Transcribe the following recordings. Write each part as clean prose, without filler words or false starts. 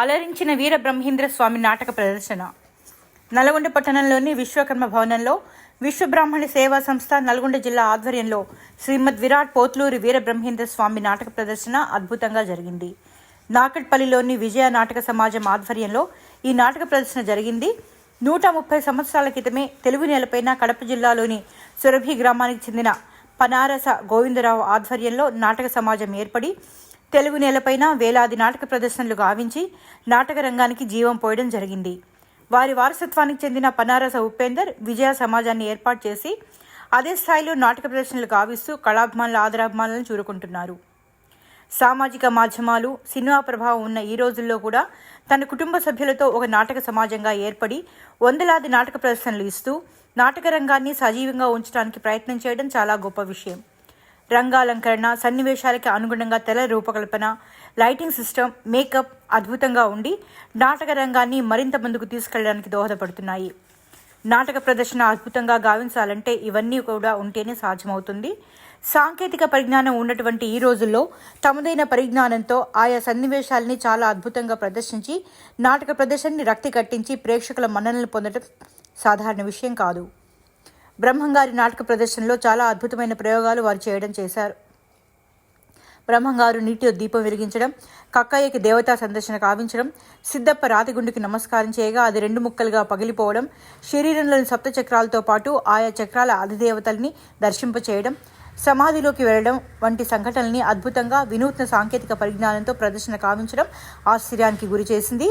అలరించిన వీర బ్రహ్మేంద్ర స్వామి నాటక ప్రదర్శన నల్గొండ పట్టణంలోని విశ్వకర్మ భవనంలో విశ్వబ్రాహ్మణ సేవా సంస్థ నల్గొండ జిల్లా ఆధ్వర్యంలో శ్రీమద్ విరాట్ పోత్లూరి వీర బ్రహ్మేంద్ర స్వామి నాటక ప్రదర్శన అద్భుతంగా జరిగింది. నాకట్పల్లిలోని విజయ నాటక సమాజం ఆధ్వర్యంలో ఈ నాటక ప్రదర్శన జరిగింది. 130 సంవత్సరాల క్రితమే తెలుగు నేలపైన కడప జిల్లాలోని సురభి గ్రామానికి చెందిన పనారస గోవిందరావు ఆధ్వర్యంలో నాటక సమాజం ఏర్పడి తెలుగు నేలపైన వేలాది నాటక ప్రదర్శనలు గావించి నాటక రంగానికి జీవం పోయడం జరిగింది. వారి వారసత్వానికి చెందిన పనారస ఉపేందర్ విజయ సమాజాన్ని ఏర్పాటు చేసి అదే స్థాయిలో నాటక ప్రదర్శనలు గావిస్తూ కళాభిమానుల ఆదరాభిమానులను చూరుకుంటున్నారు. సామాజిక మాధ్యమాలు, సినిమా ప్రభావం ఉన్న ఈ రోజుల్లో కూడా తన కుటుంబ సభ్యులతో ఒక నాటక సమాజంగా ఏర్పడి వందలాది నాటక ప్రదర్శనలు ఇస్తూ నాటక రంగాన్ని సజీవంగా ఉంచడానికి ప్రయత్నం చేయడం చాలా గొప్ప విషయం. రంగాలంకరణ, సన్నివేశాలకి అనుగుణంగా తెర రూపకల్పన, లైటింగ్ సిస్టమ్, మేకప్ అద్భుతంగా ఉండి నాటక రంగాన్ని మరింత ముందుకు తీసుకెళ్లడానికి దోహదపడుతున్నాయి. నాటక ప్రదర్శన అద్భుతంగా గావించాలంటే ఇవన్నీ కూడా ఉంటేనే సాధ్యమవుతుంది. సాంకేతిక పరిజ్ఞానం ఉన్నటువంటి ఈ రోజుల్లో తమదైన పరిజ్ఞానంతో ఆయా సన్నివేశాలని చాలా అద్భుతంగా ప్రదర్శించి నాటక ప్రదర్శనని రక్తి కట్టించి ప్రేక్షకుల మన్ననలు పొందడం సాధారణ విషయం కాదు. బ్రహ్మంగారి నాటక ప్రదర్శనలో చాలా అద్భుతమైన ప్రయోగాలు వారు చేశారు. బ్రహ్మంగారు నీటితో దీపం వెలిగించడం, కక్కయ్యకి దేవతా సందర్శన కావించడం, సిద్ధప్ప రాతిగుండుకి నమస్కారం చేయగా అది 2 ముక్కలుగా పగిలిపోవడం, శరీరంలోని సప్త చక్రాలతో పాటు ఆయా చక్రాల అధిదేవతల్ని దర్శింపచేయడం, సమాధిలోకి వెళ్లడం వంటి సంఘటనల్ని అద్భుతంగా వినూత్న సాంకేతిక పరిజ్ఞానంతో ప్రదర్శన కావించడం ఆశ్చర్యానికి గురి చేసింది.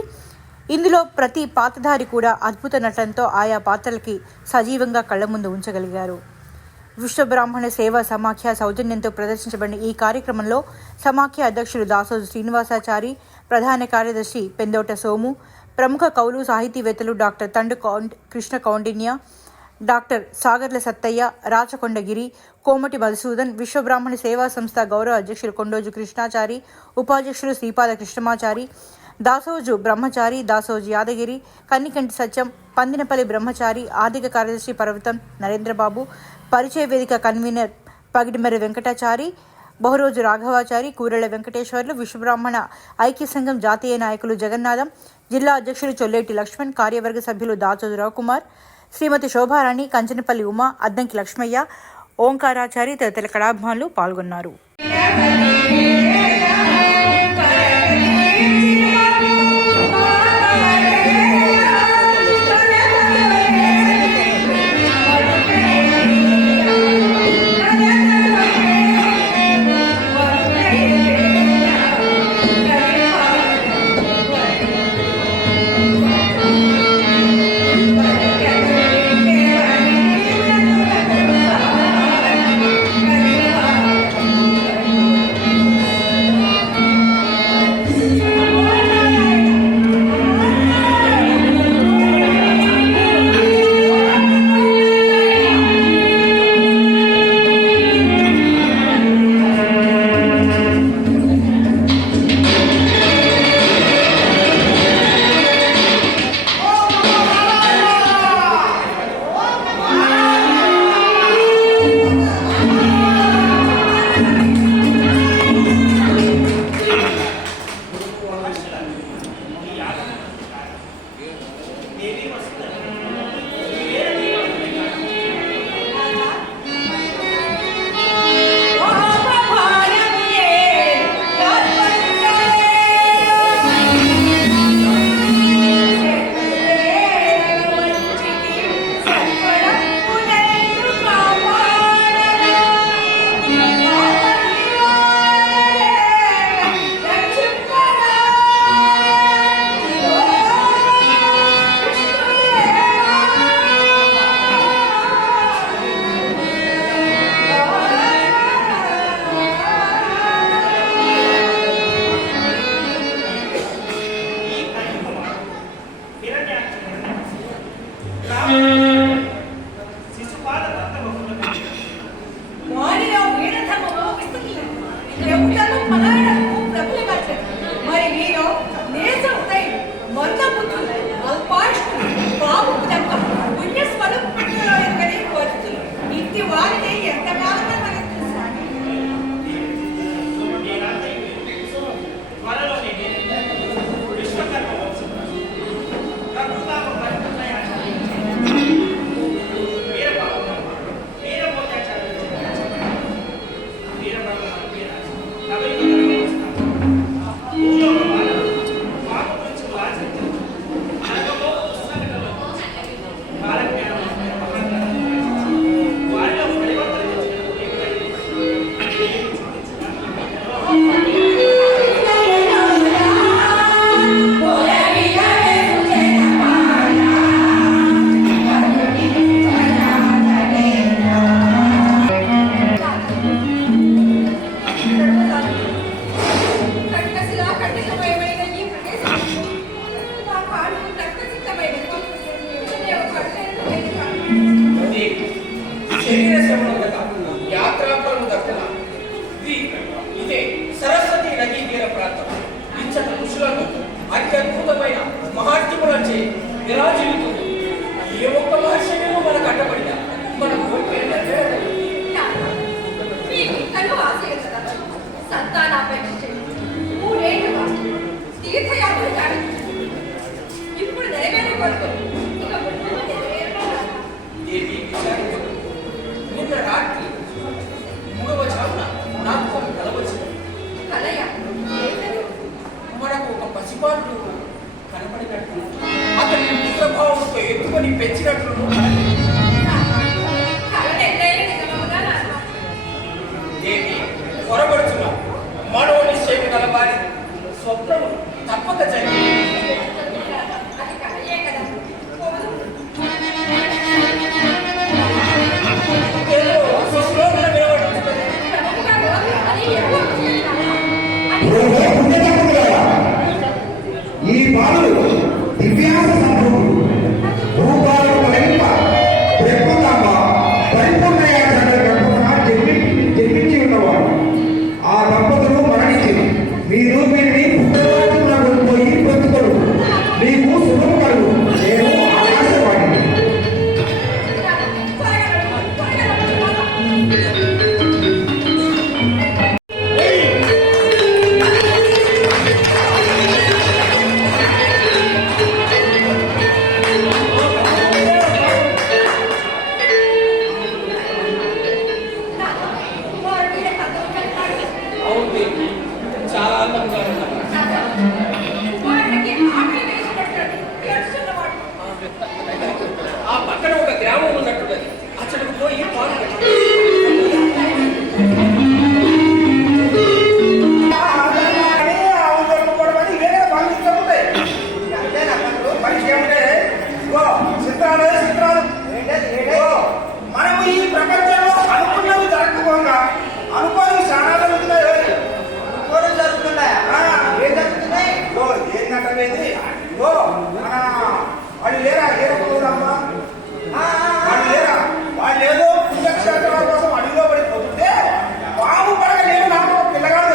ఇందులో ప్రతి పాత్రధారి కూడా అద్భుత నటనతో ఆయా పాత్రలకి సజీవంగా కళ్ల ముందు ఉంచగలిగారు. విశ్వబ్రాహ్మణ సేవా సమాఖ్య సౌజన్యంతో ప్రదర్శించబడిన ఈ కార్యక్రమంలో సమాఖ్య అధ్యక్షుడు దాసోజు శ్రీనివాసాచారి, ప్రధాన కార్యదర్శి పెందోట సోము, ప్రముఖ కవులు సాహితీవేత్తలు డాక్టర్ తండు కృష్ణ కౌండిన్య, డాక్టర్ సాగర్ల సత్తయ్య, రాచకొండగిరి, కోమటి మధుసూదన్, విశ్వబ్రాహ్మణ సేవా సంస్థ గౌరవ అధ్యక్షులు కొండోజు కృష్ణాచారి, ఉపాధ్యక్షులు శ్రీపాద కృష్ణమాచారి, దాసోజు బ్రహ్మచారి, దాసోజు యాదగిరి, కన్నికంటి సత్యం, పందినపల్లి బ్రహ్మచారి, ఆర్థిక కార్యదర్శి పర్వతం నరేంద్రబాబు, పరిచయ వేదిక కన్వీనర్ పగిడిమర్రి వెంకటాచారి, బహురోజు రాఘవాచారి, కూరెళ్ల వెంకటేశ్వర్లు, విశ్వబ్రాహ్మణ ఐక్య సంఘం జాతీయ నాయకులు జగన్నాథం, జిల్లా అధ్యక్షులు చొల్లేటి లక్ష్మణ్, కార్యవర్గ సభ్యులు దాచోజు రవికుమార్, శ్రీమతి శోభారాణి, కంచనపల్లి ఉమా, అద్దంకి లక్ష్మయ్య, ఓంకారాచారి తదితర కళాభిమానులు పాల్గొన్నారు. క్షేమముగా యాత్రాపరము దర్శన ఇదే సరస్వతి నదీ తీర ప్రాంతం. ఇచ్చట ఋషులను అత్యద్భుతమైన మహాత్ములచే విరాజిల్లుతుంది. ఏ ఒక్క మహర్షినేమో మనకు అడ్డపడినా మన కోరిక ఏంటంటే ఇప్పుడు నెరవేరు కొరకు దేవి విచారించు. నిన్న రాత్రి 3వ జామున నాకు ఒక కల వచ్చింది. మనకు ఒక పసిపాటు కనపడినట్లు, అతని పుత్రభావంతో ఎత్తుకొని పెంచినట్లు దేవి పొరబడుతున్నా. మనోనిశ్చయం గల వారి స్వప్నము తప్పక జరిగింది. ఈ బాలుడు దివ్యాంగ సంభూతుడు, రూపాలు కలిప ప్రకృతమ్మ పరిపూర్ణయ జన్మించి ఉన్నవాడు. ఆ దంపతులు మరణించి మీరు వీరిని పుట్టరాజున కోల్పోయి బ్రతుకరు. మీకు శుభం కలుగు. నేను ఆకాశవాణి. చాలా అందంగా ఉన్నారు. ఆ పక్కన ఒక గ్రామం ఉన్నట్టున్నది. అక్కడికి పోయి పాలు మనము ఈ ప్రపంచంలో అనుకున్నవి జరగకపోగా అనుకోని చాలా జరుగుతున్నాయి. ఏం జరుగుతున్నాయి? ఏంటంటే వాళ్ళు లేరా ఏరమ్మా, వాళ్ళు లేరా, వాళ్ళు ఏదో పుణ్యక్షేత్రాల కోసం అడవిలో పడిపోతుంటే పాము పడగ నేను నాకు ఒక పిల్లగాడు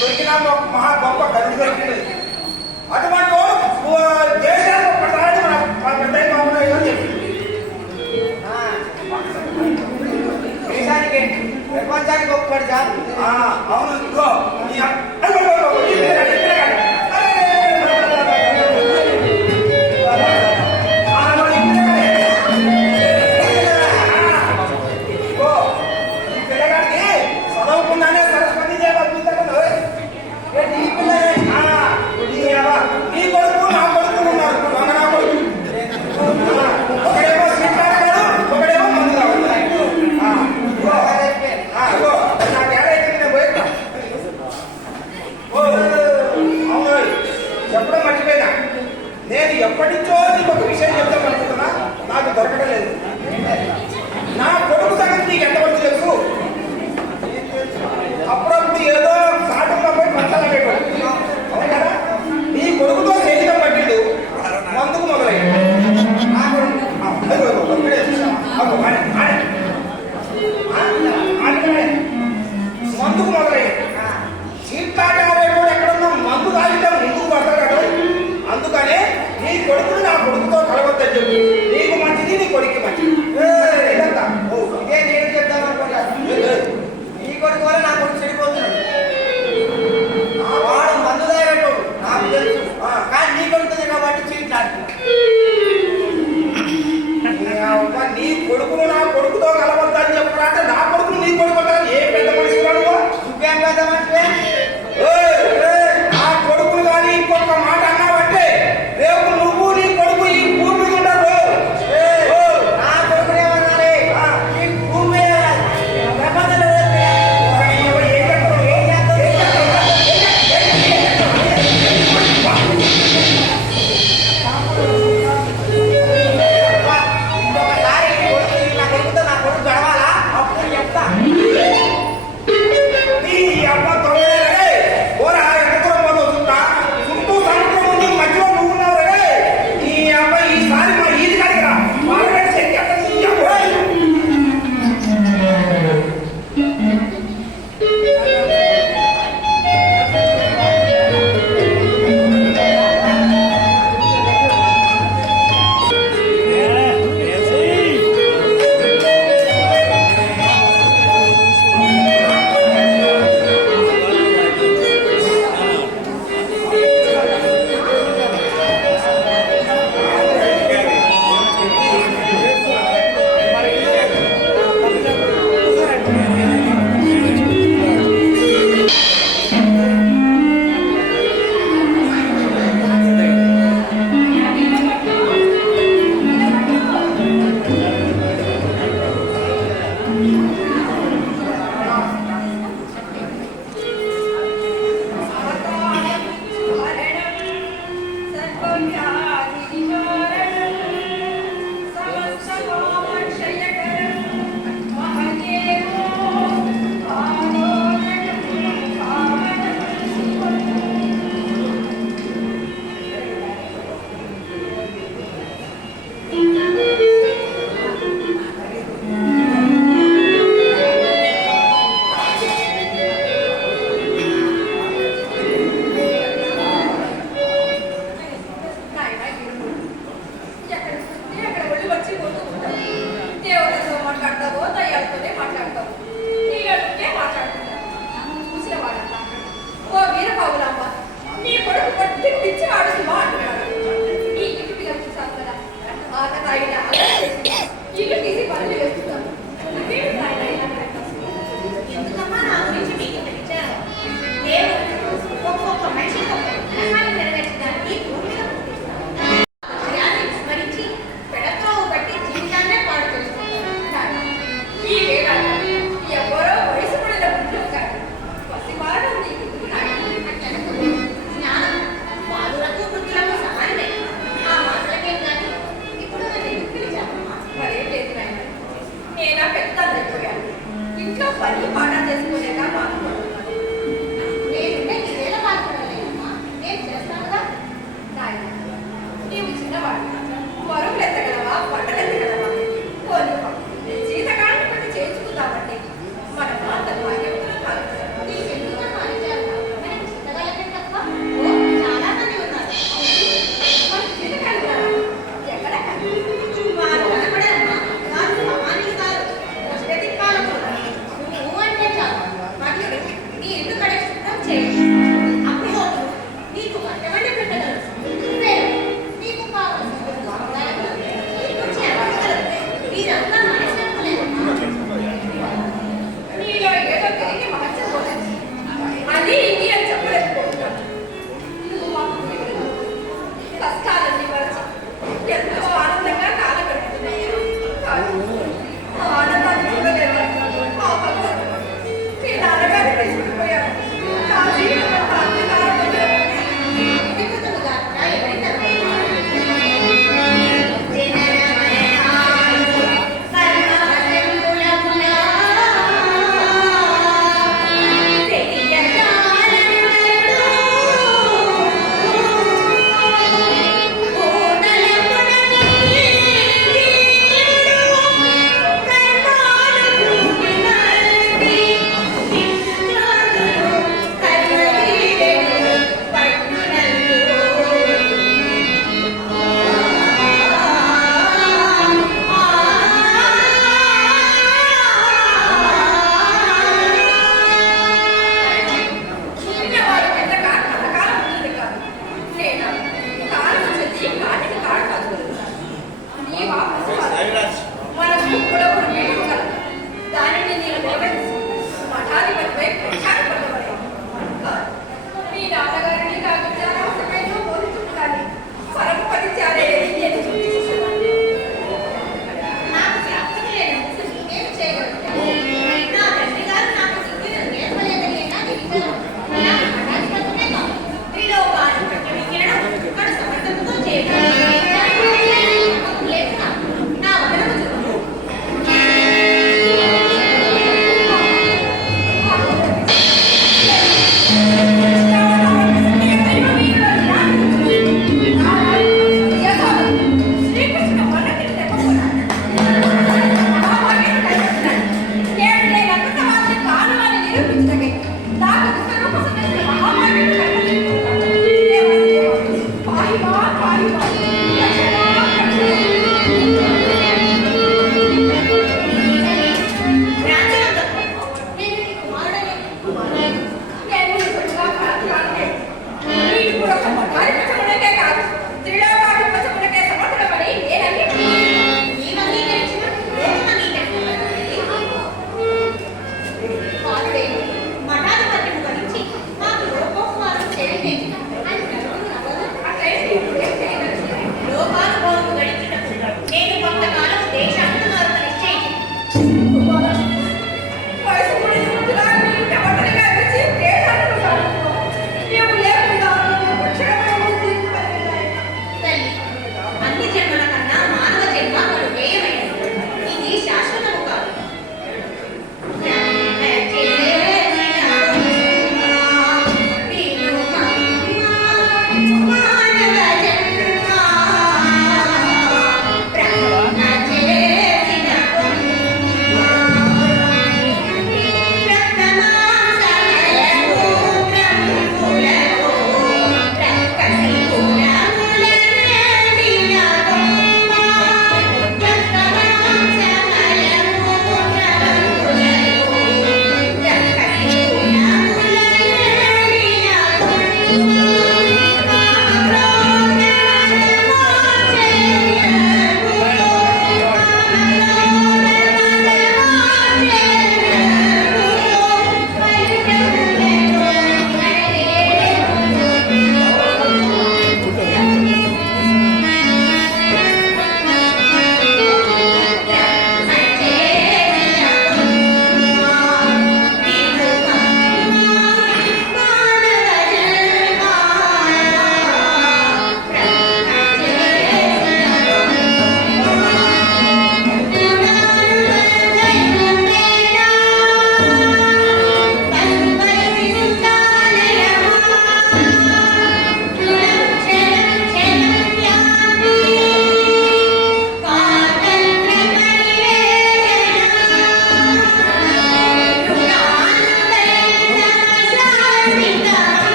దొరికిన మహా గొప్ప గది దొరికింది. అటువంటి వాడు దేశానికి ఒక్కసారి మన పెద్ద బాబులో ఏదో చెప్పింది. దేశానికి ప్రపంచానికి ఒక్కటి చాలు. అవును. ఇదిగో ఈ పిల్లగాడికి చదవకుండానే సరస్వతి దేవ నీ కొడుకు నా కొడుకు ఉన్నారు. దొంగ నా కొడుకు ఒకడేమో సీతారాడు, ఒకడేమో మందు చెప్పడం మర్చిపోయినా. నేను ఎప్పటి నుంచో నీకు ఒక విషయం చెప్తాం అనుకుంటున్నా, నాకు దొరకడం లేదు. నా కొడుకు సంగతి నీకు ఎంతవరకు తెలుసు? అప్పుడప్పుడు ఏదో సాటుగా పోయి పంటలు పెట్టాడు. అవును కదా? నీ కొడుకుతో శరీరం పట్టిండు, మందుకు మొదలయ్యాడు. నా కొడుకు మందుకు మొదలయ్యాడు. చీట్లాడేవాడు ఎక్కడున్నా మందు తాగితే ముందుకు పడతాడు. అందుకనే నీ కొడుకుని నా కొడుకుతో కలవద్దని చెప్పి నీకు మంచిది, నీ కొడుకు మంచిది. ఇదే నేను చెప్తాను అనుకుంటాను. నీ కొడుకు వల్ల నా కొడుకు చెడిపోతున్నాడు. వాడు మందు తాగేటోడు నాకు తెలుసు, కానీ నీ కొడుకుతుంది కాబట్టి చీట్లాడుతున్నాడు. నీ కొడుకును నా కొడుకుతో కలవద్దని చెప్పాలంటే నా కొడుకును నీ కొడుకు ఏ పెద్ద మనిషి వాడు? నువ్వేం పెద్ద మనిషివే? నా కొడుకును కానీ ఇంకొక మాట అన్నావంటే రేపు నువ్వు నీ కొడుకు ఈ భూమి మీద ఉండరు. నా కొడుకునేమన్నారే ఈ భూమి ప్రపంచంలో ఇంకొకసారి కొడుకు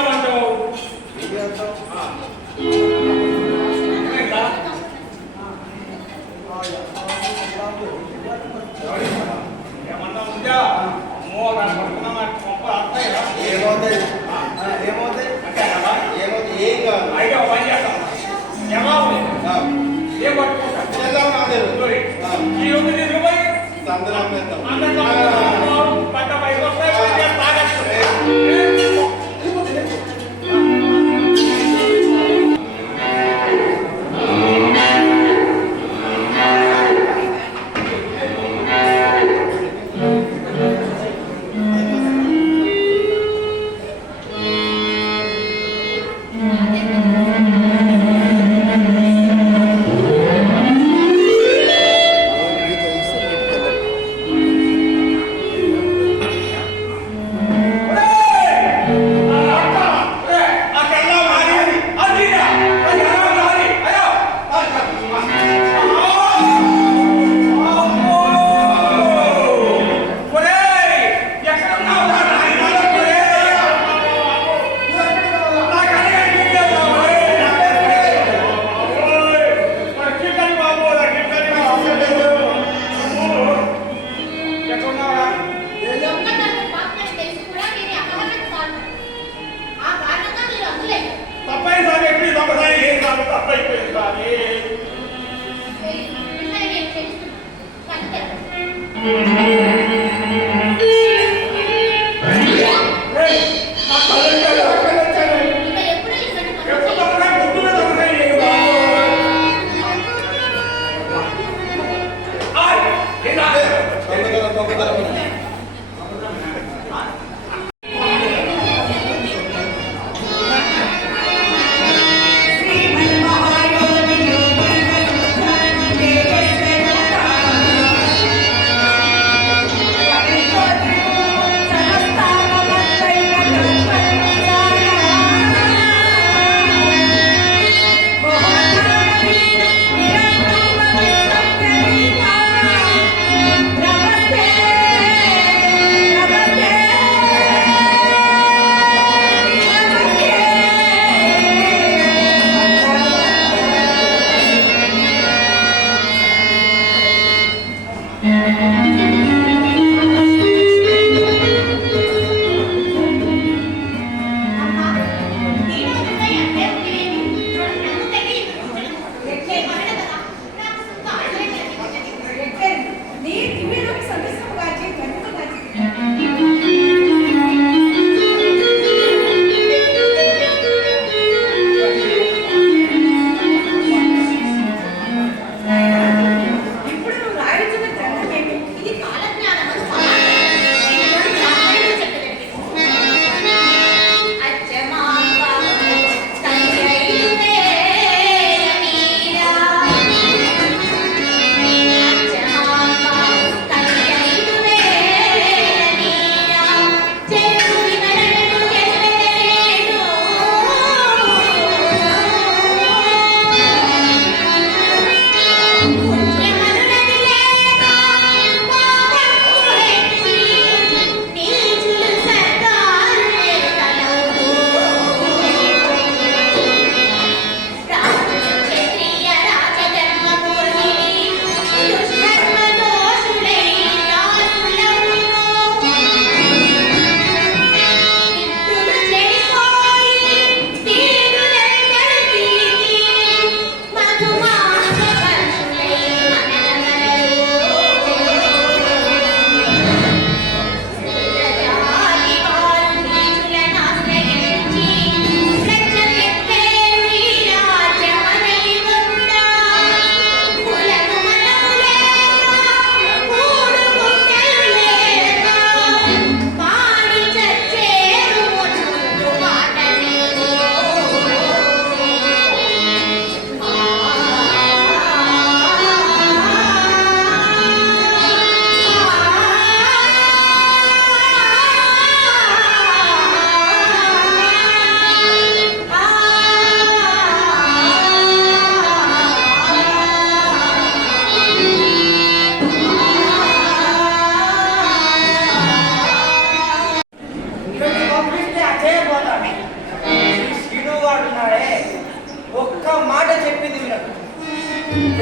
ఏమంటావు? ఏమన్నా ఉందా? అమ్మో నాకు పడుకున్నా నాకు గొప్ప అర్థయ్యా. ఏమవుతాయి అంటే కదా ఏమవుతాయి ఏం కాదు అయితే ఒక పని చేద్దాం. ఎలా ఉంది? ఏం పట్టుకుంటా? చేద్దాం నాదే ఈ రోజు తీసుకుపోయి సందనం చేద్దాం అందరితో పట్ట పైకి వస్తాయి తాగచ్చు. దొంగతనం పాపని తెలిసి కూడా నేను అపహరణకు కారణం. ఆ కారణంగా మీరు అందులేదు. తప్పైంది ఎప్పుడు తప్పదాని ఏం కాదు తప్పైపోయింది కానీ మిమ్మల్ని నేను తెలుసుకున్నాను. కనుక నా కళ్ళెట్టాడు ఇక ఎప్పుడూ ఇటువంటి పనులు ఎప్పుడు చేయను. తప్పదాని గుర్తున్న తప్పదాని ఏం కాదు.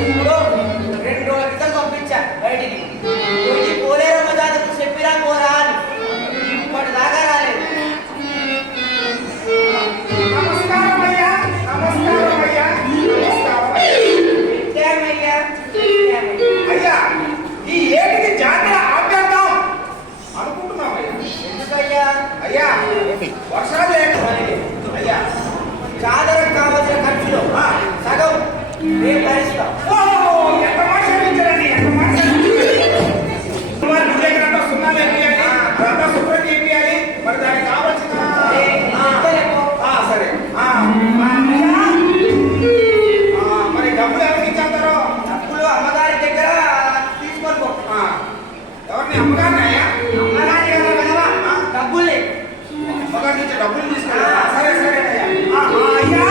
ఇప్పుడు 2 రోజుల క్రితం పంపించా బయటికి. పోయి పోలేరమ్మ జాతరకు చెప్పిరా పోరా అని. ఇప్పటిదాకా రాలేదు. నమస్కారం అయ్యా, నమస్కారం అయ్యా, నమస్కారం పెట్టామయ్యా. అయ్యా. ఈ ఏటికి జాతర ఆపేద్దాం అనుకుంటున్నామయ్యా. ఎందుకయ్యా? అయ్యా వర్షాలు లేక అయ్యా జాతరకు కావాల్సిన ఖర్చులో సగం మేము భరిస్తాం. ఎంత మాట క్షమించాలండి, ఎంత మాట క్షమించాలి. నువ్వు దగ్గర సున్నా వేయాలి, అదంతా శుభ్రం చేయాలి. మరి దానికి కావాల్సిన సరే మరి డబ్బులు ఎవరికి ఇచ్చేస్తారో? డబ్బులు అమ్మగారి దగ్గర తీసుకొని పో. ఎవరిని అమ్మగారిని అయ్యా? అమ్మగారి దగ్గర వినవా? డబ్బులు లేవు. అమ్మగారి నుంచి డబ్బులు తీసుకెళ్ళా? సరే సరే అయ్యా. అయ్యా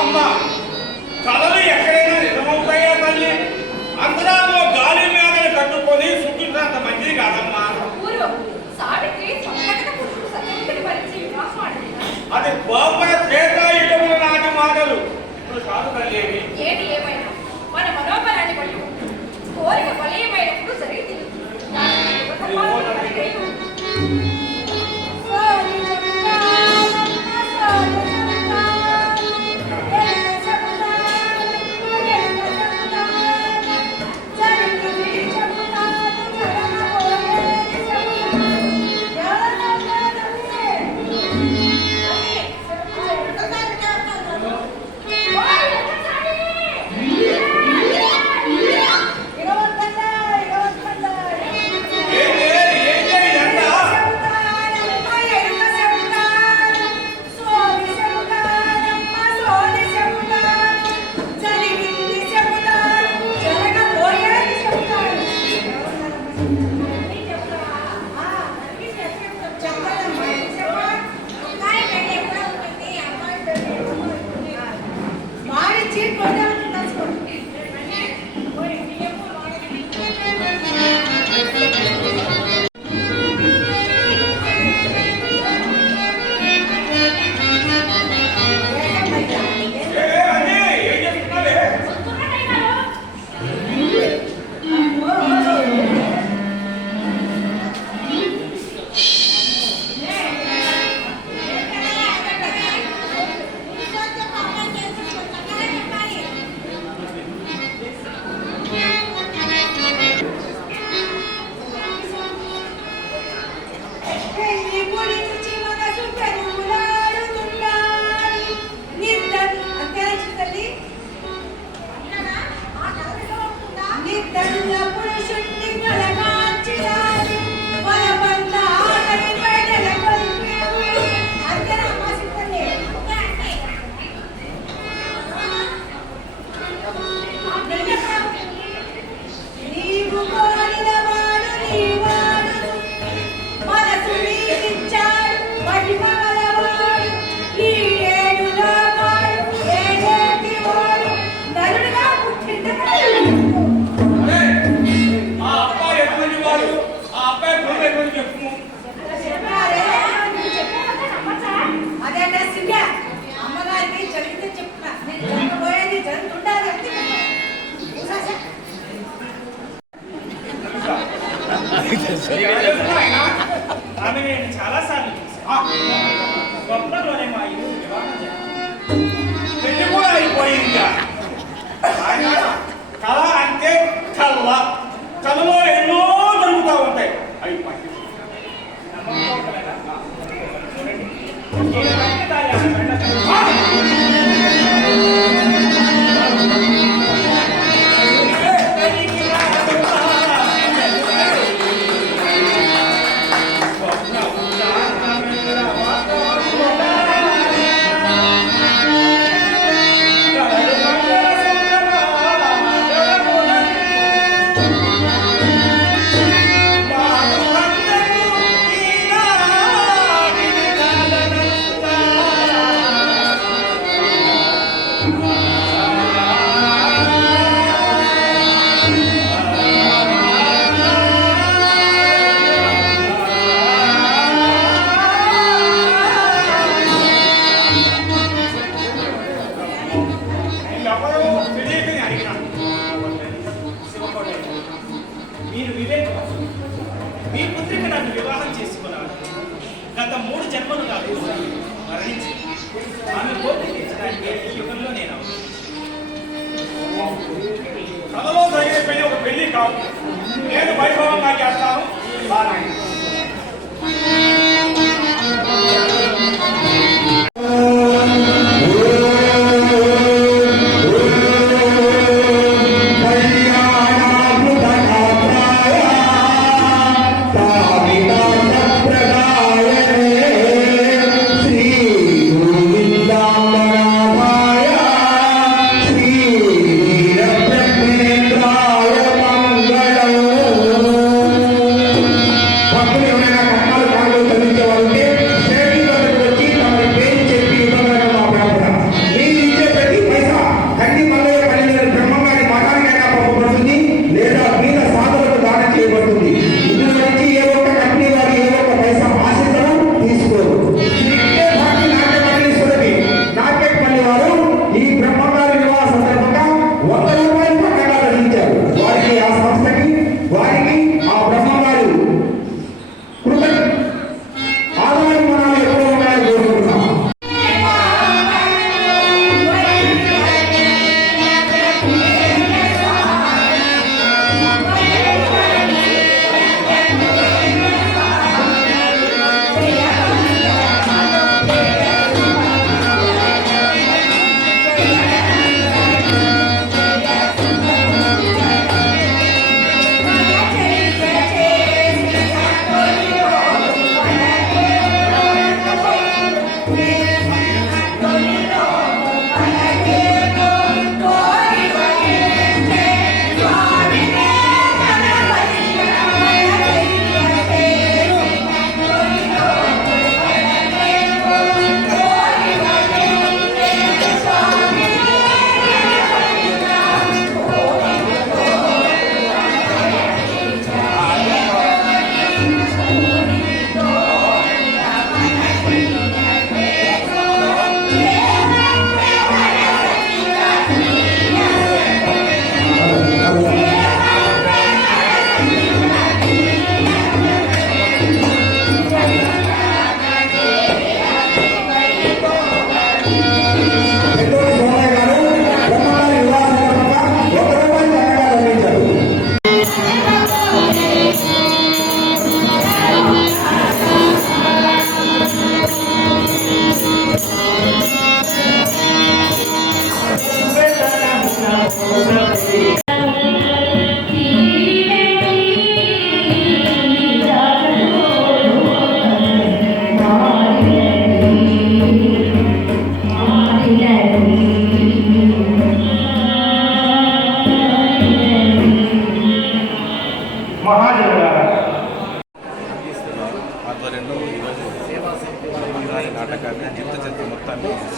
అమ్మా కళలు ఎక్కడైనా నిజమవుతాయా తల్లి? అంతరాలో గాలి మేడలు కట్టుకొని సుఖించినంత మంచిది కాదమ్మా. పూర్వం సావిత్రి సంకటక పురుషుడు సత్యవతిని భరించి వివాహం ఆడింది. అది గోపర త్రేతాయుగముల నాటి మాటలు, ఇప్పుడు కాదు తల్లి. ఏది ఏమైనా మన మనోబలాన్ని బట్టి కోరిక బలీయమైనప్పుడు జరిగింది. ఆమె నేను చాలాసార్లు స్వప్నంలోనే మా ఇల్లు వివాహం పెళ్లి కూడా అయిపోయింది. కళ అంటే కళ్ళ కళలో ఎన్నో జరుగుతూ ఉంటాయి. అవి మీరు వివేకవంతులు. మీ పుత్రిక నన్ను వివాహం చేసుకున్నారు. గత 3 జన్మలు నాకు మరణించి ఆమె కోరిక తీర్చడానికి ఈ యుగంలో నేను కథలో జరిగే పెళ్లి ఒక పెళ్లి కాదు. నేను వైభవంగా చేస్తాను.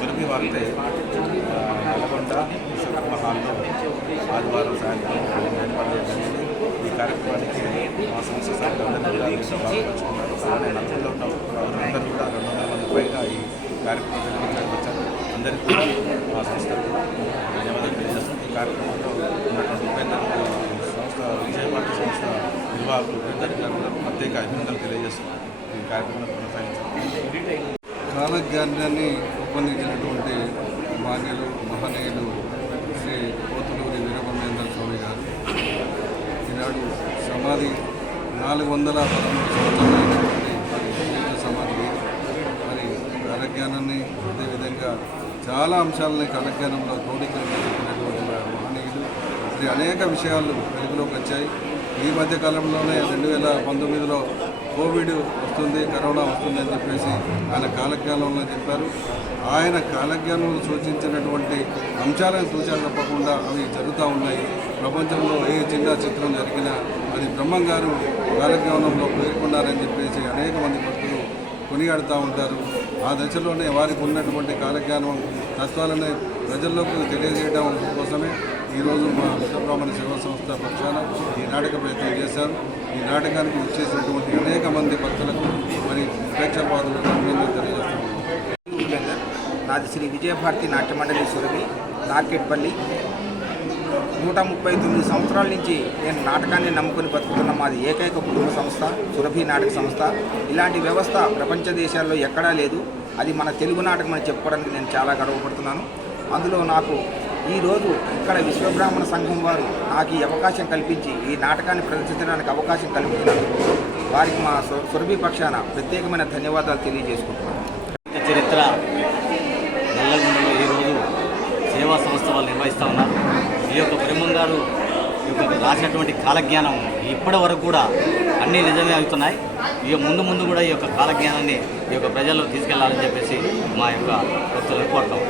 సురభి వార్తే నల్గొండ విశ్వకర్మ హాల్లో ఆదివారం సాయంత్రం ఏర్పాటు జరిగింది. ఈ కార్యక్రమానికి మా సంస్థ సభ్యులందరూ కూడా పాల్గొంటున్నారు. అలానే నల్గొండలో ఉన్న వారందరూ కూడా 200 మంది పైగా ఈ కార్యక్రమం నిర్వహించడానికి వచ్చారు. అందరికీ కూడా మా సంస్థ ధన్యవాదాలు తెలియజేస్తాం. ఈ కార్యక్రమంలో ఉన్నటువంటి ఉపేంద్ర సంస్థ విజయపాటి సంస్థ నిర్వాహకులు అందరికీ కూడా ప్రత్యేక అభినందనలు తెలియజేస్తున్నాం. ఈ కార్యక్రమాన్ని కొనసాగించారు. కాలజ్ఞానాన్ని రూపొందించినటువంటి మాన్యులు మహనీయులు శ్రీ పోతులూరి వీరబ్రహ్మేంద్ర స్వామి గారు ఈనాడు సమాధి 413 సంవత్సరాలైనటువంటి జీవిత సమాధి. మరి కాలజ్ఞానాన్ని అదేవిధంగా చాలా అంశాలని కాలజ్ఞానంలో క్రోడీకరించినటువంటి మహనీయులు మరి అనేక విషయాలు వెలుగులోకి వచ్చాయి. ఈ మధ్య కాలంలోనే 2019లో కోవిడ్ వస్తుంది, కరోనా వస్తుంది అని చెప్పేసి ఆయన కాలజ్ఞానంలో చెప్పారు. ఆయన కాలజ్ఞానంలో సూచించినటువంటి అంశాలను తూచాలు తప్పకుండా అవి జరుగుతూ ఉన్నాయి. ప్రపంచంలో ఏ చిన్న చిత్రం జరిగినా అది బ్రహ్మం గారు కాలజ్ఞానంలో పేర్కొన్నారని చెప్పేసి అనేక మంది భక్తులు కొనియాడుతూ ఉంటారు. ఆ దశలోనే వారికి ఉన్నటువంటి కాలజ్ఞానం తత్వాలని ప్రజల్లోకి తెలియజేయడం కోసమే ఈరోజు మా విశ్వబ్రాహ్మణ సేవా సంస్థ పక్షాన ఈ నాటక ప్రయత్నం చేశారు. ఈ నాటకానికి వచ్చేసినటువంటి అనేక మంది భక్తులకు మరి ప్రేక్షకవాదులకు అభినందనలు తెలియజేస్తున్నాను. నాది శ్రీ విజయభారతి నాట్య మండలి సురభి నార్కెట్పల్లి. 139 సంవత్సరాల నుంచి నేను నాటకాన్ని నమ్ముకొని బతుకుతున్న మాది ఏకైక కుటుంబ సంస్థ సురభి నాటక సంస్థ. ఇలాంటి వ్యవస్థ ప్రపంచ దేశాల్లో ఎక్కడా లేదు. అది మన తెలుగు నాటకం అని చెప్పుకోవడానికి నేను చాలా గర్వపడుతున్నాను. అందులో నాకు ఈరోజు ఇక్కడ విశ్వబ్రాహ్మణ సంఘం వారు నాకు ఈ అవకాశం కల్పించి ఈ నాటకాన్ని ప్రదర్శించడానికి అవకాశం కల్పించినందుకు వారికి మా సురభి పక్షాన ప్రత్యేకమైన ధన్యవాదాలు తెలియజేసుకుంటున్నాను. చరిత్ర నల్లగొండలో ఈరోజు సేవా సంస్థ వాళ్ళు నిర్వహిస్తూ ఉన్నారు. ఈ యొక్క బ్రహ్మం గారు ఈ యొక్క రాసినటువంటి కాలజ్ఞానం ఇప్పటి వరకు కూడా అన్నీ నిజమే అవుతున్నాయి. ఇక ముందు ముందు కూడా ఈ యొక్క కాలజ్ఞానాన్ని ఈ యొక్క ప్రజల్లో తీసుకెళ్లాలని చెప్పేసి మా యొక్క భక్తులను కోరుతాం.